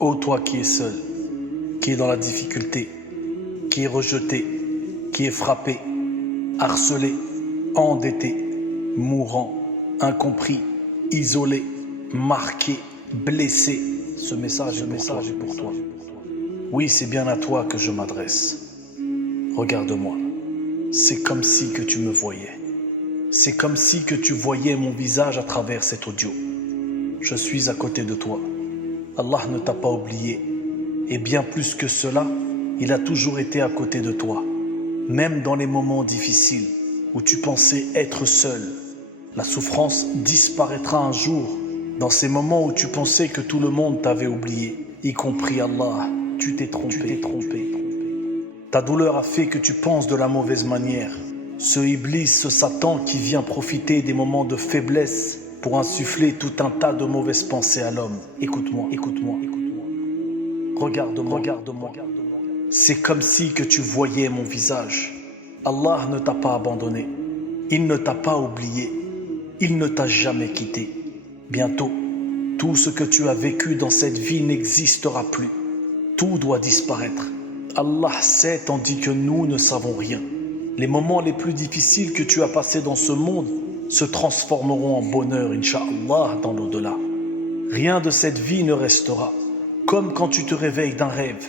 Ô toi qui es seul, qui est dans la difficulté, qui est rejeté, qui est frappé, harcelé, endetté, mourant, incompris, isolé, marqué, blessé, ce message est pour toi. Oui, c'est bien à toi que je m'adresse. Regarde-moi, c'est comme si que tu me voyais. C'est comme si que tu voyais mon visage à travers cet audio. Je suis à côté de toi. Allah ne t'a pas oublié. Et bien plus que cela, il a toujours été à côté de toi. Même dans les moments difficiles où tu pensais être seul, la souffrance disparaîtra un jour. Dans ces moments où tu pensais que tout le monde t'avait oublié, y compris Allah, tu t'es trompé. Ta douleur a fait que tu penses de la mauvaise manière. Ce Iblis, ce Satan qui vient profiter des moments de faiblesse pour insuffler tout un tas de mauvaises pensées à l'homme. Écoute-moi. Regarde-moi. C'est comme si que tu voyais mon visage. Allah ne t'a pas abandonné. Il ne t'a pas oublié. Il ne t'a jamais quitté. Bientôt, tout ce que tu as vécu dans cette vie n'existera plus. Tout doit disparaître. Allah sait tandis que nous ne savons rien. Les moments les plus difficiles que tu as passés dans ce monde se transformeront en bonheur, Inch'Allah, dans l'au-delà. Rien de cette vie ne restera, comme quand tu te réveilles d'un rêve.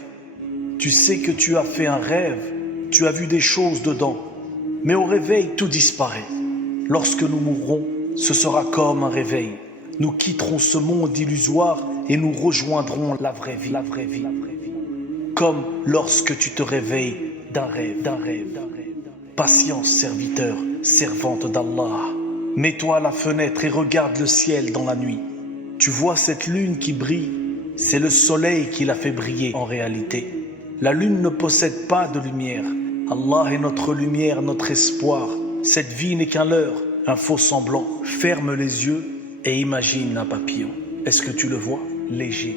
Tu sais que tu as fait un rêve, tu as vu des choses dedans, mais au réveil, tout disparaît. Lorsque nous mourrons, ce sera comme un réveil. Nous quitterons ce monde illusoire et nous rejoindrons la vraie vie. Comme lorsque tu te réveilles d'un rêve. Patience, serviteur, servante d'Allah. Mets-toi à la fenêtre et regarde le ciel dans la nuit. Tu vois cette lune qui brille, c'est le soleil qui l'a fait briller en réalité. La lune ne possède pas de lumière. Allah est notre lumière, notre espoir. Cette vie n'est qu'un leurre, un faux semblant. Ferme les yeux et imagine un papillon. Est-ce que tu le vois? Léger.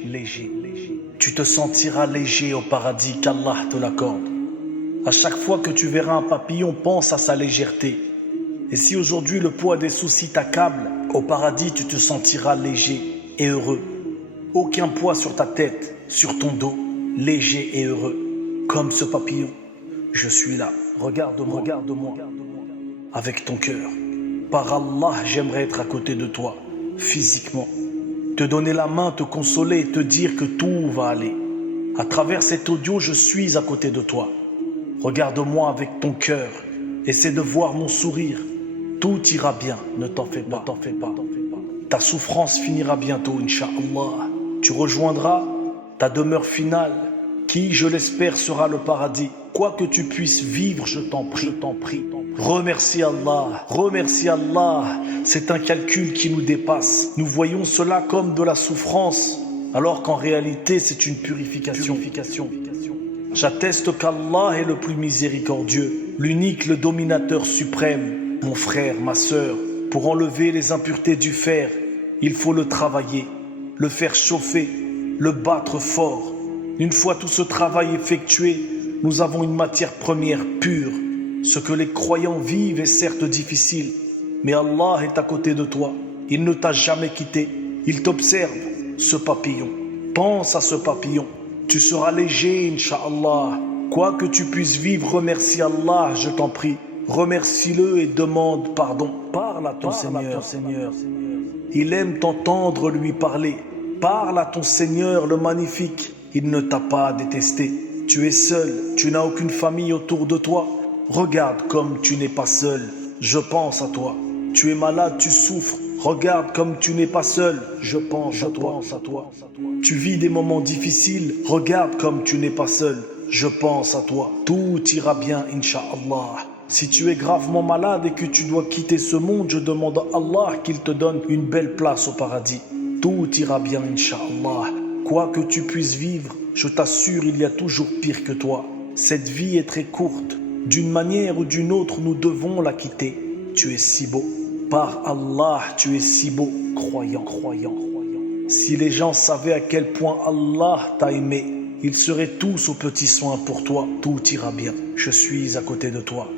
Tu te sentiras léger au paradis qu'Allah te l'accorde. À chaque fois que tu verras un papillon, pense à sa légèreté. Et si aujourd'hui le poids des soucis t'accable, au paradis tu te sentiras léger et heureux. Aucun poids sur ta tête, sur ton dos, léger et heureux. Comme ce papillon, je suis là. Regarde-moi. Avec ton cœur. Par Allah, j'aimerais être à côté de toi, physiquement. Te donner la main, te consoler et te dire que tout va aller. À travers cet audio, je suis à côté de toi. Regarde-moi avec ton cœur. Essaie de voir mon sourire. Tout ira bien, ne t'en fais pas. Ta souffrance finira bientôt, Inch'Allah. Tu rejoindras ta demeure finale, qui, je l'espère, sera le paradis. Quoi que tu puisses vivre, je t'en prie. Remercie Allah. C'est un calcul qui nous dépasse. Nous voyons cela comme de la souffrance, alors qu'en réalité, c'est une purification. J'atteste qu'Allah est le plus miséricordieux, l'unique, le dominateur suprême. Mon frère, ma sœur, pour enlever les impuretés du fer, il faut le travailler, le faire chauffer, le battre fort. Une fois tout ce travail effectué, nous avons une matière première pure. Ce que les croyants vivent est certes difficile, mais Allah est à côté de toi. Il ne t'a jamais quitté. Il t'observe, ce papillon. Pense à ce papillon. Tu seras léger, Inch'Allah. Quoi que tu puisses vivre, remercie Allah, je t'en prie. Remercie-le et demande pardon. Parle à ton Seigneur. Il aime t'entendre lui parler. Parle à ton Seigneur, le magnifique. Il ne t'a pas détesté. Tu es seul, tu n'as aucune famille autour de toi. Regarde comme tu n'es pas seul. Je pense à toi. Tu es malade, tu souffres. Regarde comme tu n'es pas seul. Je pense à toi. Tu vis des moments difficiles. Regarde comme tu n'es pas seul. Je pense à toi. Tout ira bien, Inch'Allah. Si tu es gravement malade et que tu dois quitter ce monde, je demande à Allah qu'il te donne une belle place au paradis. Tout ira bien, Inch'Allah. Quoi que tu puisses vivre, je t'assure, il y a toujours pire que toi. Cette vie est très courte. D'une manière ou d'une autre, nous devons la quitter. Tu es si beau. Par Allah, tu es si beau. Croyant. Si les gens savaient à quel point Allah t'a aimé, ils seraient tous aux petits soins pour toi. Tout ira bien. Je suis à côté de toi.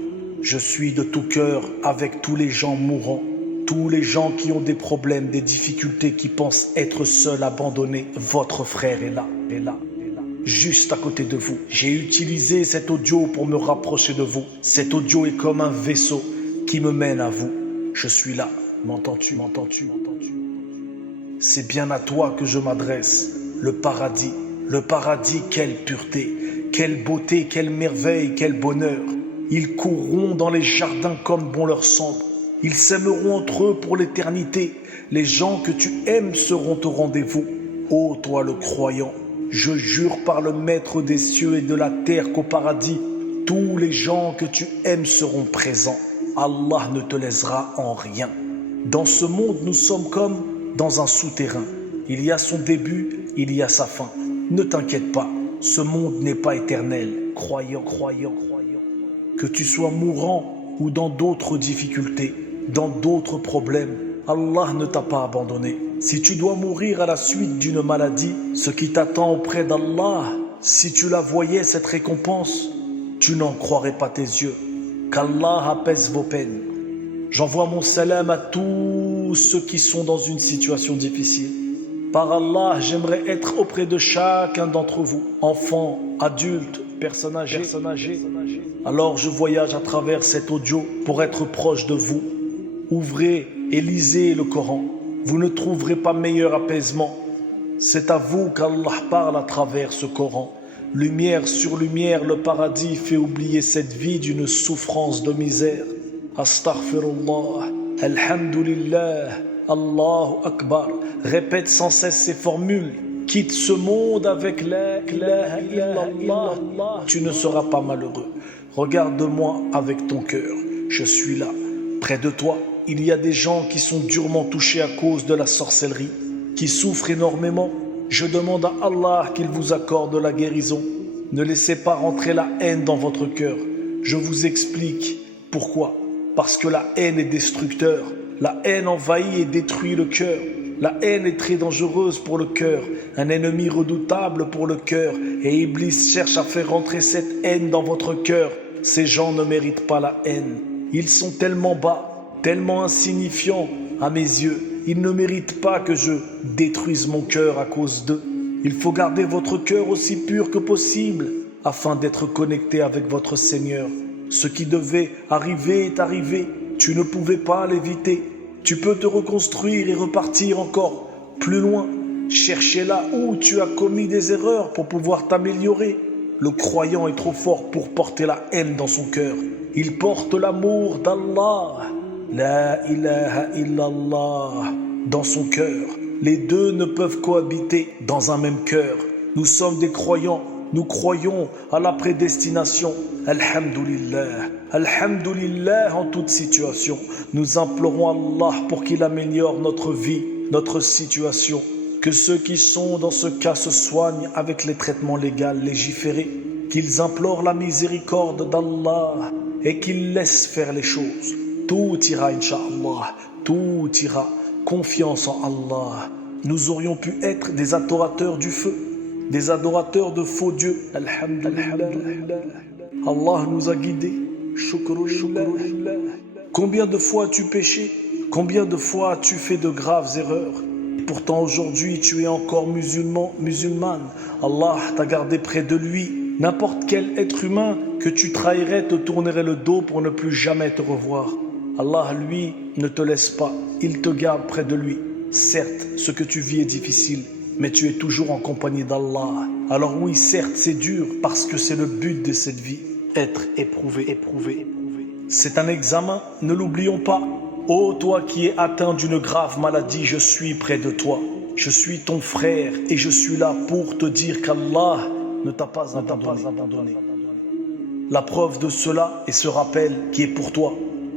Je suis de tout cœur avec tous les gens mourants. Tous les gens qui ont des problèmes, des difficultés, qui pensent être seuls, abandonnés, votre frère est là, juste à côté de vous. J'ai utilisé cet audio pour me rapprocher de vous. Cet audio est comme un vaisseau qui me mène à vous. Je suis là. M'entends-tu? C'est bien à toi que je m'adresse. Le paradis, quelle pureté, quelle beauté, quelle merveille, quel bonheur. Ils courront dans les jardins comme bon leur semble. Ils s'aimeront entre eux pour l'éternité. Les gens que tu aimes seront au rendez-vous. Ô toi le croyant, je jure par le maître des cieux et de la terre qu'au paradis, tous les gens que tu aimes seront présents. Allah ne te laissera en rien. Dans ce monde, nous sommes comme dans un souterrain. Il y a son début, il y a sa fin. Ne t'inquiète pas, ce monde n'est pas éternel. Croyant. Que tu sois mourant ou dans d'autres difficultés, dans d'autres problèmes, Allah ne t'a pas abandonné. Si tu dois mourir à la suite d'une maladie, ce qui t'attend auprès d'Allah, si tu la voyais cette récompense, tu n'en croirais pas tes yeux. Qu'Allah apaise vos peines. J'envoie mon salam à tous ceux qui sont dans une situation difficile. Par Allah, j'aimerais être auprès de chacun d'entre vous, enfants, adultes, personnes âgées. Alors je voyage à travers cet audio pour être proche de vous. Ouvrez et lisez le Coran. Vous ne trouverez pas meilleur apaisement. C'est à vous qu'Allah parle à travers ce Coran. Lumière sur lumière, le paradis fait oublier cette vie d'une souffrance de misère. Astaghfirullah, Alhamdulillah, Allahu Akbar. Répète sans cesse ces formules. Quitte ce monde avec la ilaha illallah. Tu ne seras pas malheureux. Regarde-moi avec ton cœur. Je suis là. Près de toi, il y a des gens qui sont durement touchés à cause de la sorcellerie, qui souffrent énormément. Je demande à Allah qu'il vous accorde la guérison. Ne laissez pas rentrer la haine dans votre cœur. Je vous explique pourquoi. Parce que la haine est destructeur. La haine envahit et détruit le cœur. La haine est très dangereuse pour le cœur, un ennemi redoutable pour le cœur. Et Iblis cherche à faire rentrer cette haine dans votre cœur. Ces gens ne méritent pas la haine. Ils sont tellement bas, tellement insignifiants à mes yeux. Ils ne méritent pas que je détruise mon cœur à cause d'eux. Il faut garder votre cœur aussi pur que possible afin d'être connecté avec votre Seigneur. Ce qui devait arriver est arrivé. Tu ne pouvais pas l'éviter. Tu peux te reconstruire et repartir encore plus loin. Chercher là où tu as commis des erreurs pour pouvoir t'améliorer. Le croyant est trop fort pour porter la haine dans son cœur. Il porte l'amour d'Allah, la ilaha illallah, dans son cœur. Les deux ne peuvent cohabiter dans un même cœur. Nous sommes des croyants. Nous croyons à la prédestination. Alhamdulillah, Alhamdulillah en toute situation. Nous implorons Allah pour qu'il améliore notre vie, notre situation. Que ceux qui sont dans ce cas se soignent avec les traitements légaux légiférés. Qu'ils implorent la miséricorde d'Allah et qu'ils laissent faire les choses. Tout ira, Inch'Allah, tout ira. Confiance en Allah. Nous aurions pu être des adorateurs du feu, des adorateurs de faux dieux. Alhamdulillah. Allah nous a guidés. Shukrulillah. Combien de fois as-tu péché? Combien de fois as-tu fait de graves erreurs? Et pourtant aujourd'hui tu es encore musulmane. Allah t'a gardé près de lui. N'importe quel être humain que tu trahirais te tournerait le dos pour ne plus jamais te revoir. Allah, lui, ne te laisse pas. Il te garde près de lui. Certes, ce que tu vis est difficile, mais tu es toujours en compagnie d'Allah. Alors oui, certes, c'est dur parce que c'est le but de cette vie. Être éprouvé. C'est un examen, ne l'oublions pas. Ô toi qui es atteint d'une grave maladie, je suis près de toi. Je suis ton frère et je suis là pour te dire qu'Allah ne t'a pas abandonné. La preuve de cela est ce rappel qui est pour toi.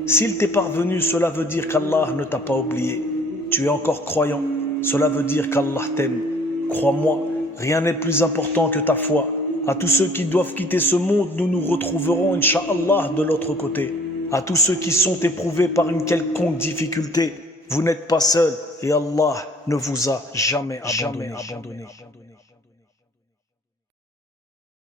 S'il t'est parvenu, cela veut dire qu'Allah ne t'a pas oublié. Tu es encore croyant, cela veut dire qu'Allah t'aime. Crois-moi, rien n'est plus important que ta foi. À tous ceux qui doivent quitter ce monde, nous nous retrouverons, Inch'Allah, de l'autre côté. À tous ceux qui sont éprouvés par une quelconque difficulté, vous n'êtes pas seuls et Allah ne vous a jamais abandonné.